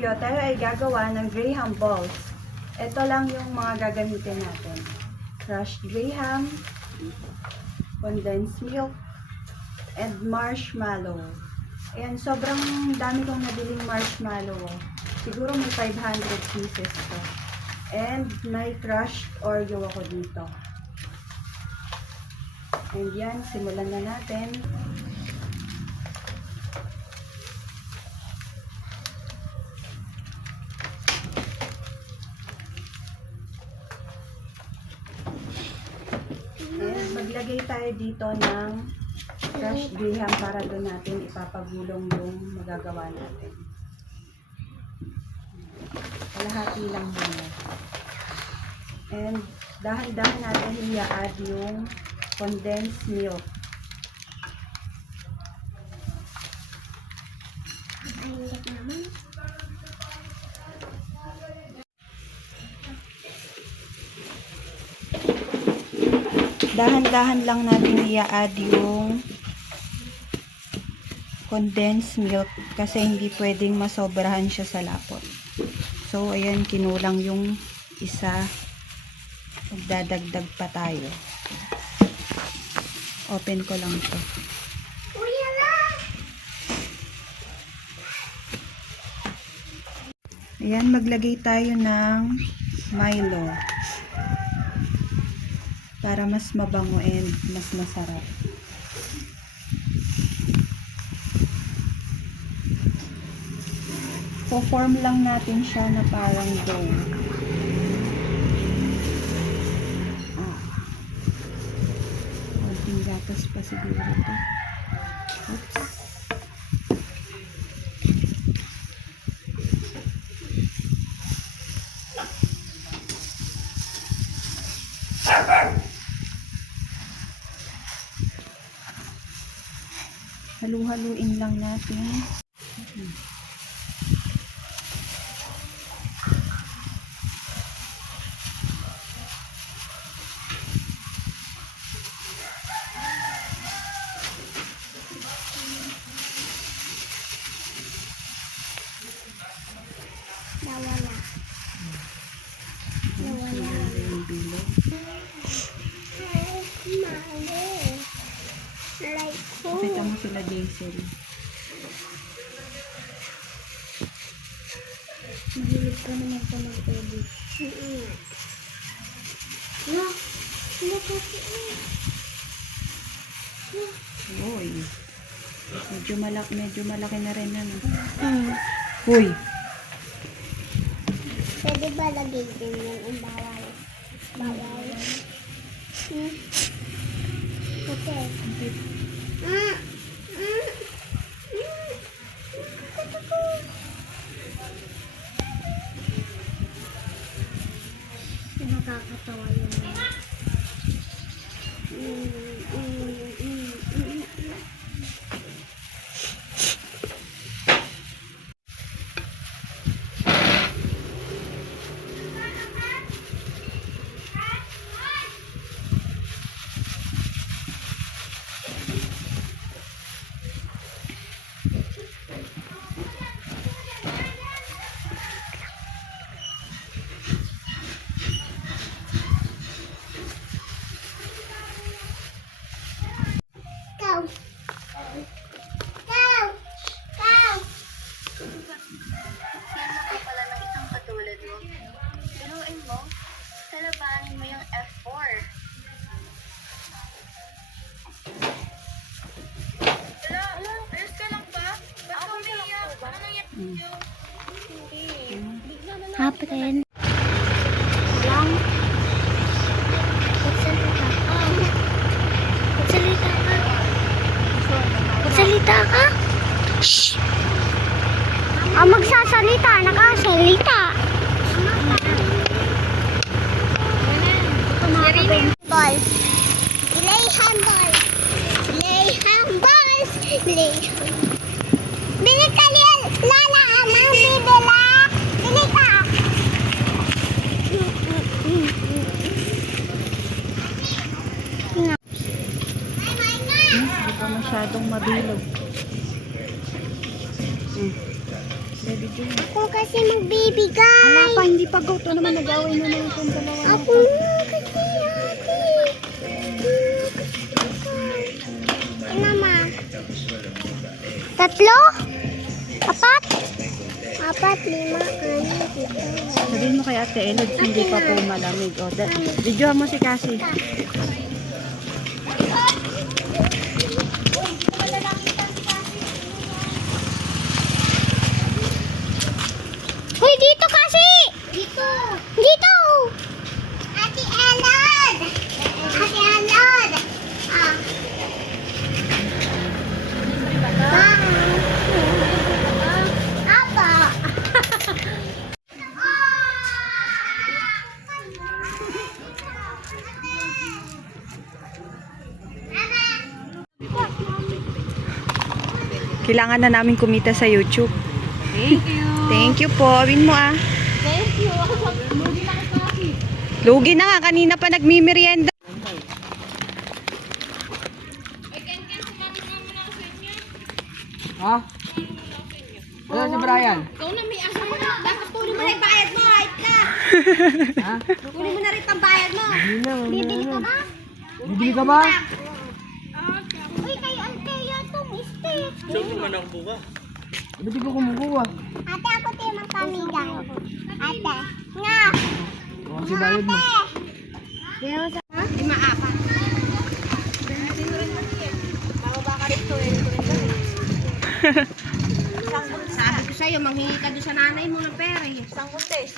video, tayo ay gagawa ng graham balls. Ito lang yung mga gagamitin natin. Crushed graham, condensed milk, and marshmallow. Ayan, sobrang dami kong nabiling marshmallow. Siguro may 500 pieces to. And may crushed Oreo ako dito. And yan, simulan na natin. And maglagay tayo dito ng crushed graham para doon natin ipapagulong yung magagawa natin. Kalahati lang muna. And dahan-dahan natin i-add yung condensed milk. Dahan-dahan lang natin i-add yung condensed milk kasi hindi pwedeng masobrahan siya sa lapot. So, ayan, kinulang yung isa. Magdadagdag pa tayo. Open ko lang ito. Ayan, maglagay tayo ng Milo. Para mas mabango and mas masarap. So-form lang natin siya na parang dough. Konting gatas pa siguro ito. Oops. Halu-haluin lang natin. Nawala. Yung bilog. Pakita mo sila, Jason. Mahilig ka naman sa mag-edit. No. Uy. Medyo malaki na rin ano. Uy. Pwede ba lagay din yan ang bawal? Bawal. Okay. Nakakatawa yun. Kalabanin mo yung F4. Ala, ayos ka lang ba? Ba't ka umiiyak? Ano nangyari niyo? Hapren. Lang. Magsalita ka. Magsalita ka. Magsalita ka. Shhh! Magsasalita. Nakasalita. Balls. Play handball. Play handballs. Play. Bili ka Lala, amang bibila. Bili ka. Hindi pa masyadong mabilog. Baby June. Kung kasi magbibigay. Wala pa, hindi pa go. Ito naman, nag-away na naman itong dalawa. Ako nga kasi ate. Ano ma? 3? 4? 4, 5, 6, 7. Sabihin mo kay Ate Elod, hindi pa po malamig. O, video mo si Cassie. Hoy, dito kasi! Dito! Dito! Ate Elod! Ate Elod! Ah. Apa? Kailangan na namin kumita sa YouTube. Thank you. Thank you po. Win mo ah. Thank you. Ako sa lugi na kasi. Lugi na nga. Kanina pa nagmimerienda. Ha? Wala si Brian. Ikaw na may asa mo na. Dapat tuloy mo na yung bayad mo. Kahit ka. Ha? Tuloy mo na rin pang bayad mo. Bibili ka ba? Bibili ka ba? Uy, kay Althea itong stick. Ba't di ko kumukuha? Ate, ako tayo ng pamigay. Ate, nga. O, kasi bayad mo. Lima apat. Sino rin mo niya? Bababa ka rito eh. Sabi ko sa'yo, manghingi ka doon sa nanay mo ng pera eh. Isang buntes.